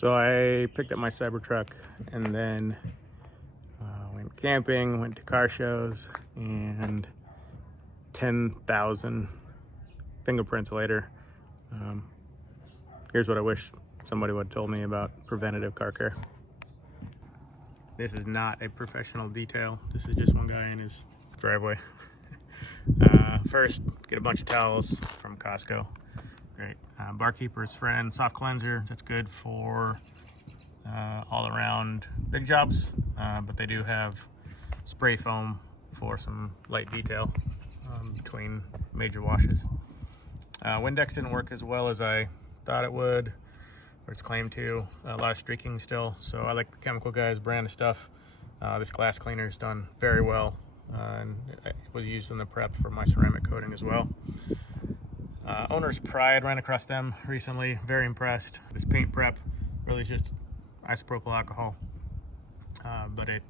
So I picked up my Cybertruck and then went camping, went to car shows, and 10,000 fingerprints later, here's what I wish somebody would have told me about preventative car care. This is not a professional detail. This is just one guy in his driveway. First, get a bunch of towels from Costco. Great. Barkeeper's Friend soft cleanser. That's good for all around big jobs, but they do have spray foam for some light detail between major washes. Windex didn't work as well as I thought it would, or it's claimed to. A lot of streaking still, so I like the Chemical Guys brand of stuff. This glass cleaner is done very well, and it was used in the prep for my ceramic coating as well. Owner's Pride, ran across them recently, very impressed. This paint prep really is just isopropyl alcohol, but it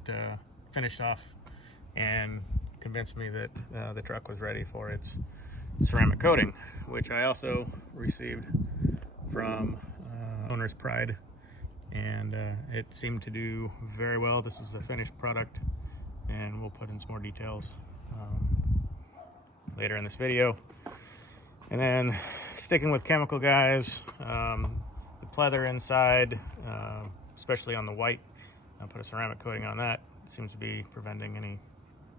finished off and convinced me that the truck was ready for its ceramic coating, which I also received from Owner's Pride, and it seemed to do very well. This is the finished product, and we'll put in some more details later in this video. And then sticking with Chemical Guys, the pleather inside, especially on the white, I put a ceramic coating on that. It seems to be preventing any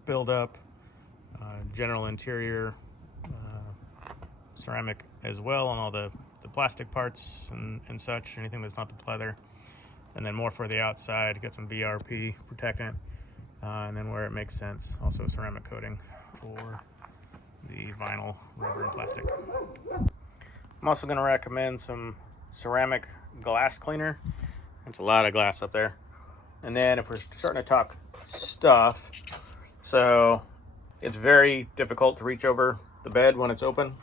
buildup. General interior ceramic as well on all the plastic parts and such, anything that's not the pleather. And then more for the outside, get some VRP protecting it. And then where it makes sense, also ceramic coating for the vinyl, rubber, and plastic. I'm also going to recommend some ceramic glass cleaner. It's a lot of glass up there. And then if we're starting to talk stuff, so it's very difficult to reach over the bed when it's open.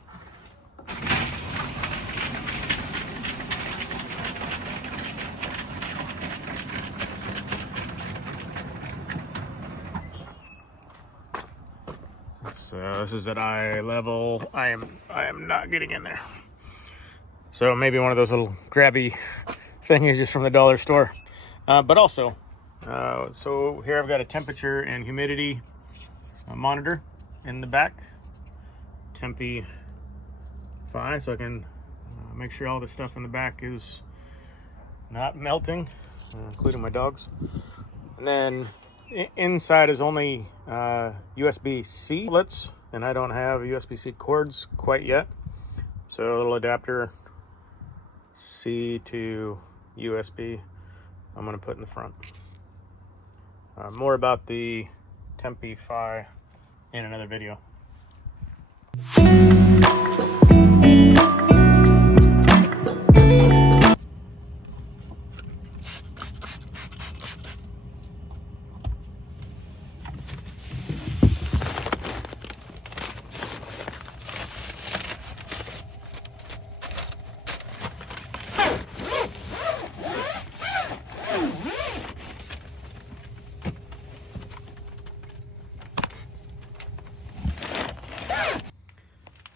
So this is at eye level. I am not getting in there. So maybe one of those little grabby thingies just from the dollar store. But also, so here I've got a temperature and humidity monitor in the back. Tempi 5, so I can make sure all the stuff in the back is not melting, including my dogs. And then inside is only USB-C outlets, and I don't have USB-C cords quite yet. So a little adapter C to USB I'm going to put in the front. More about the Tempi Fi in another video.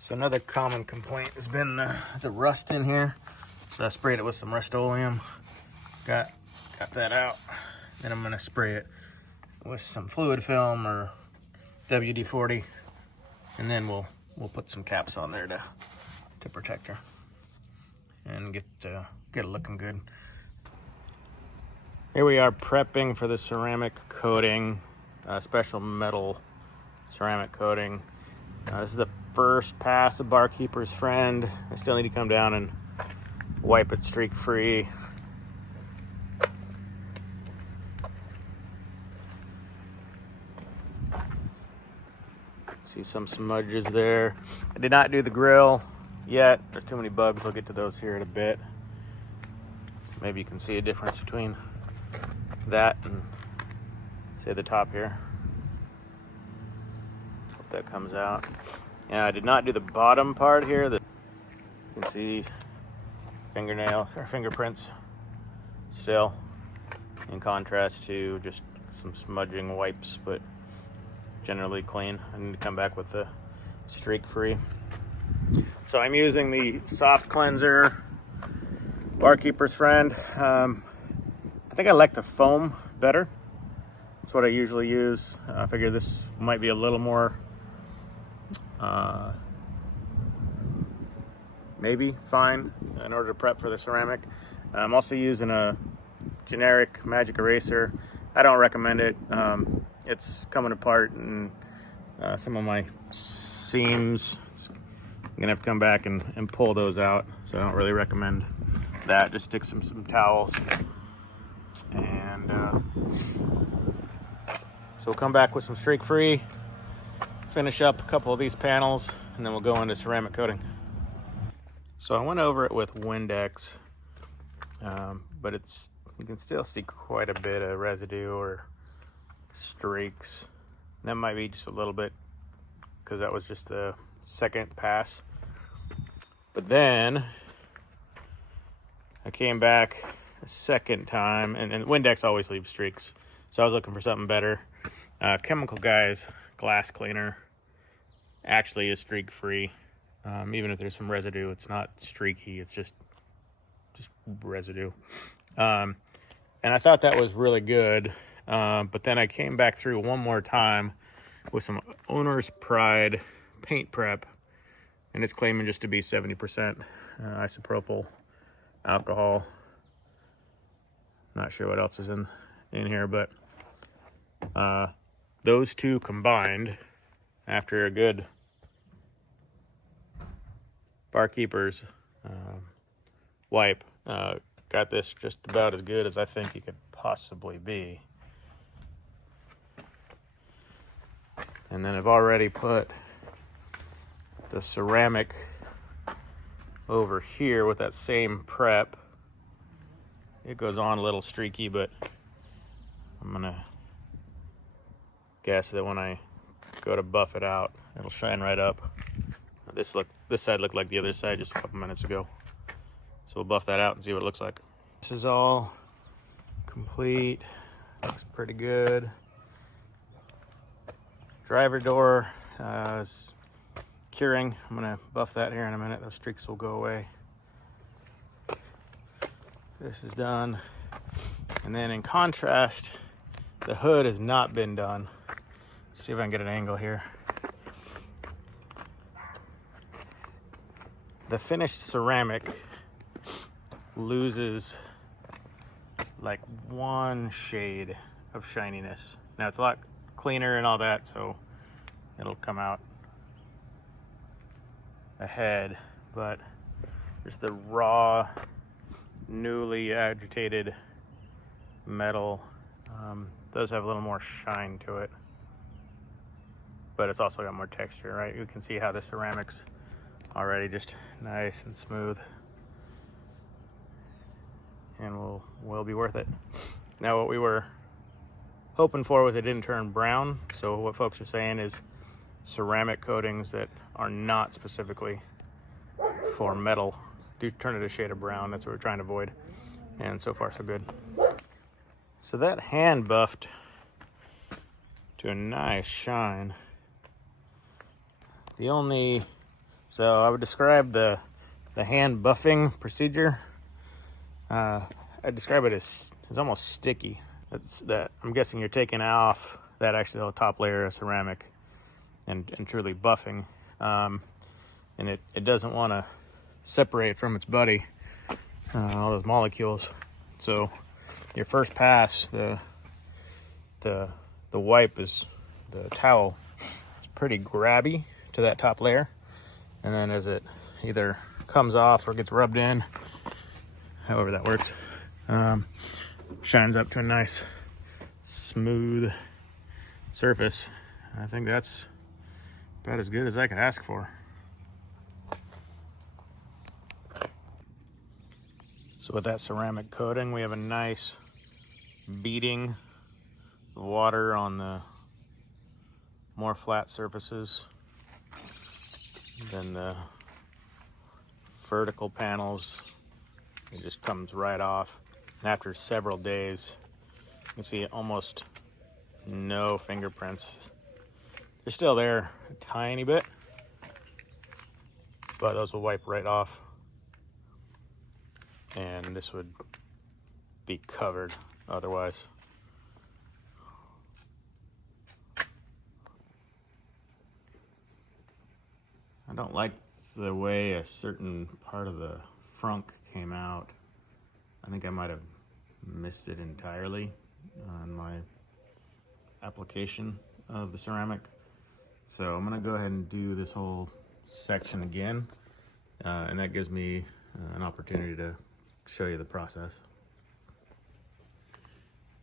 So another common complaint has been the rust in here. So I sprayed it with some Rust-Oleum. Got that out. Then I'm gonna spray it with some fluid film or WD-40, and then we'll put some caps on there to protect her and get it looking good. Here we are prepping for the ceramic coating, special metal ceramic coating. This is the first pass of Barkeeper's Friend. I still need to come down and wipe it streak free. See some smudges there. I did not do the grill yet. There's too many bugs. I'll get to those here in a bit. Maybe you can see a difference between that and say the top here. Hope that comes out. Yeah, I did not do the bottom part here. You can see fingernail or fingerprints still, in contrast to just some smudging wipes, but generally clean. I need to come back with the streak free. So I'm using the soft cleanser Barkeeper's Friend. I think I like the foam better. That's what I usually use. I figure this might be a little more maybe fine in order to prep for the ceramic. I'm also using a generic magic eraser. I don't recommend it. It's coming apart and some of my seams. I'm gonna have to come back and pull those out, so I don't really recommend that. Just stick some towels, and so we'll come back with some streak free, finish up a couple of these panels, and then we'll go into ceramic coating. So I went over it with Windex, but you can still see quite a bit of residue or streaks. That might be just a little bit because that was just the second pass. But then I came back a second time, and Windex always leaves streaks, so I was looking for something better. Chemical Guy's glass cleaner actually is streak free. Even if there's some residue, it's not streaky, it's just residue. And I thought that was really good, but then I came back through one more time with some Owner's Pride paint prep, and it's claiming just to be 70% isopropyl alcohol. Not sure what else is in here, but those two combined, after a good Barkeeper's wipe, got this just about as good as I think it could possibly be. And then I've already put the ceramic over here with that same prep. It goes on a little streaky, but I'm gonna guess that when I go to buff it out, it'll shine right up. This side looked like the other side just a couple minutes ago. So we'll buff that out and see what it looks like. This is all complete. Looks pretty good. Driver door is curing. I'm gonna buff that here in a minute. Those streaks will go away. This is done. And then in contrast, the hood has not been done. Let's see if I can get an angle here. The finished ceramic loses like one shade of shininess. Now it's a lot cleaner and all that, so it'll come out ahead, but just the raw, newly agitated metal does have a little more shine to it, but it's also got more texture, right? You can see how the ceramics already just nice and smooth, and will be worth it. Now what we were hoping for was it didn't turn brown, so what folks are saying is ceramic coatings that are not specifically for metal do turn it a shade of brown. That's what we're trying to avoid, and so far so good. So that hand buffed to a nice shine. So I would describe the hand buffing procedure. I describe it as almost sticky. I'm guessing you're taking off that actual top layer of ceramic and truly buffing, and it doesn't want to separate from its buddy, all those molecules. So your first pass, the wipe is the towel. It's pretty grabby to that top layer, and then as it either comes off or gets rubbed in, however that works, shines up to a nice smooth surface. I think that's about as good as I could ask for. So with that ceramic coating, we have a nice beading water on the more flat surfaces. Then the vertical panels, it just comes right off. And after several days, you can see almost no fingerprints. They're still there a tiny bit, but those will wipe right off. and this would be covered otherwise. I don't like the way a certain part of the frunk came out. I think I might have missed it entirely on my application of the ceramic. So I'm gonna go ahead and do this whole section again, and that gives me an opportunity to show you the process.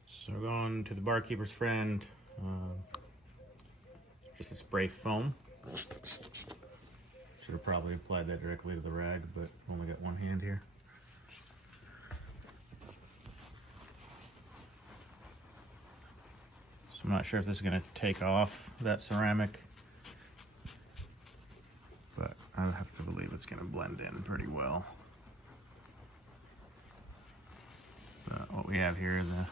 So we're going to the barkeeper's friend, just a spray foam. Should have probably applied that directly to the rag, but I've only got one hand here. So I'm not sure if this is going to take off that ceramic, but I have to believe it's going to blend in pretty well. But what we have here is a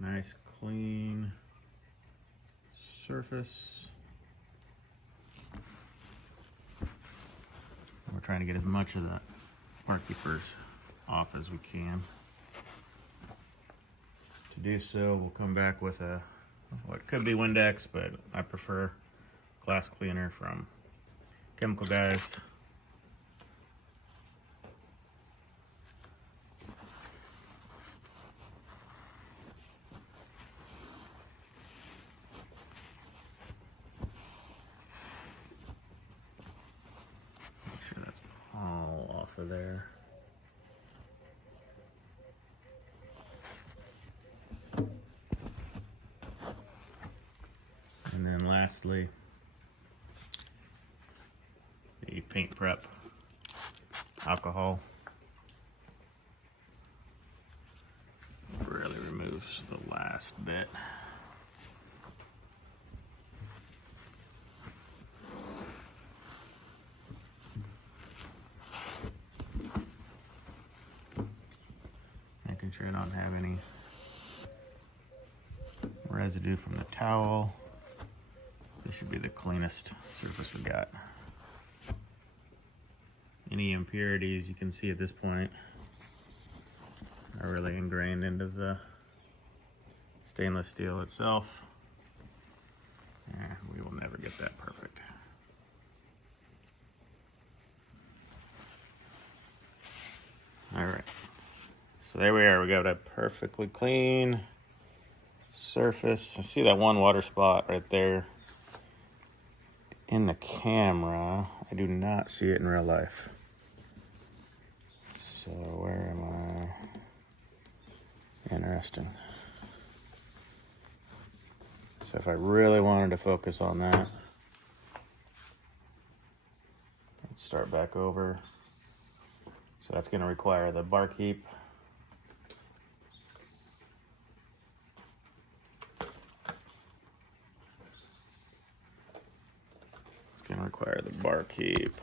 nice clean surface. We're trying to get as much of the barkeepers off as we can. To do so, we'll come back with a, what could be Windex, but I prefer glass cleaner from Chemical Guys. Make sure that's all off of there. And then lastly, the paint prep alcohol really removes the last bit. Making sure I don't have any residue from the towel. This should be the cleanest surface we got. Any impurities you can see at this point are really ingrained into the stainless steel itself. We will never get that perfect. All right, so there we are. We got a perfectly clean surface. I see that one water spot right there in the camera. I do not see it in real life. So where am I? Interesting. So if I really wanted to focus on that, let's start back over. So that's going to require the barkeep. It's going to require the barkeep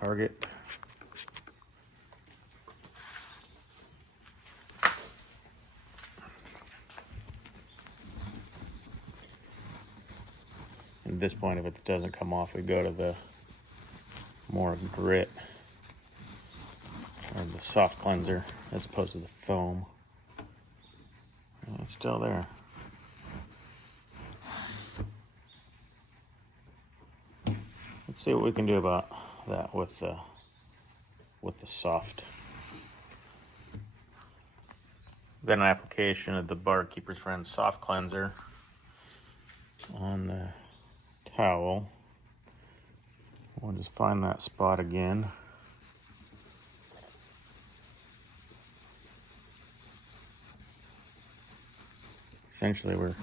target. At this point, if it doesn't come off, we go to the more grit, or the soft cleanser, as opposed to the foam. And it's still there. Let's see what we can do about that with the soft. We've got an application of the Barkeeper's Friend soft cleanser on the towel. We'll just find that spot again. Essentially, we're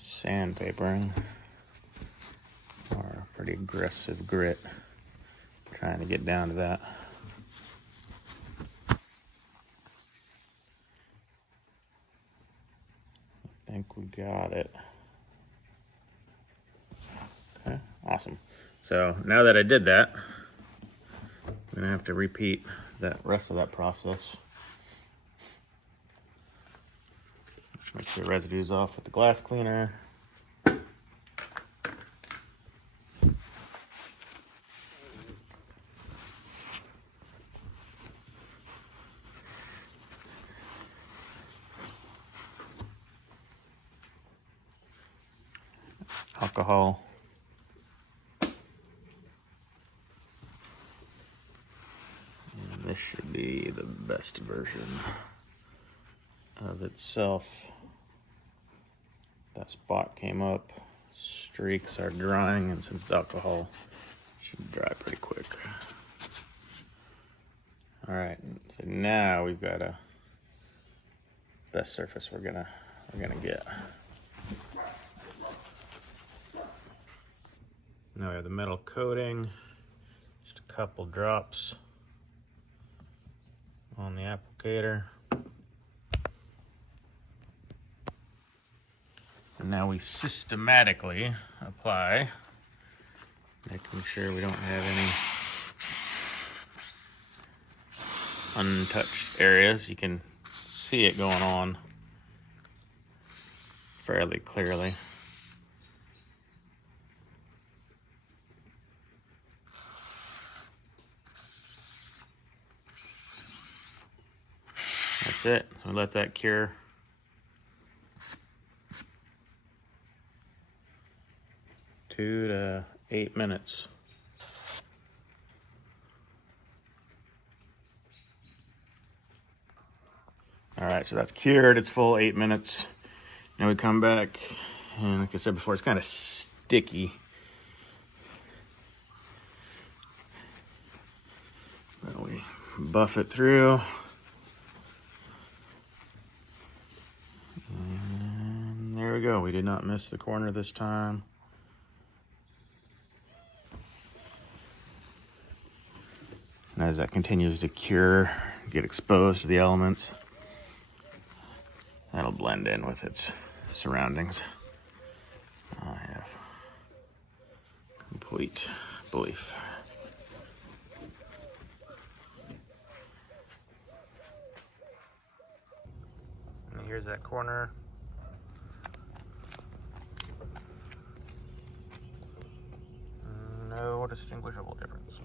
sandpapering, or a pretty aggressive grit, trying to get down to that. I think we got it. Okay, awesome. So now that I did that, I'm gonna have to repeat that rest of that process. Make sure the residue's off with the glass cleaner. alcohol. And this should be the best version of itself. That spot came up, streaks are drying, and since it's alcohol, it should dry pretty quick. All right, so now we've got a best surface we're gonna get. Now we have the metal coating, just a couple drops on the applicator. And now we systematically apply, making sure we don't have any untouched areas. You can see it going on fairly clearly. That's it. So we let that cure. Two to 8 minutes. All right, so that's cured. It's full 8 minutes. Now we come back, and like I said before, it's kind of sticky. But we buff it through. And there we go. We did not miss the corner this time. And as that continues to cure, get exposed to the elements, that'll blend in with its surroundings. I have complete belief. And here's that corner. No distinguishable difference.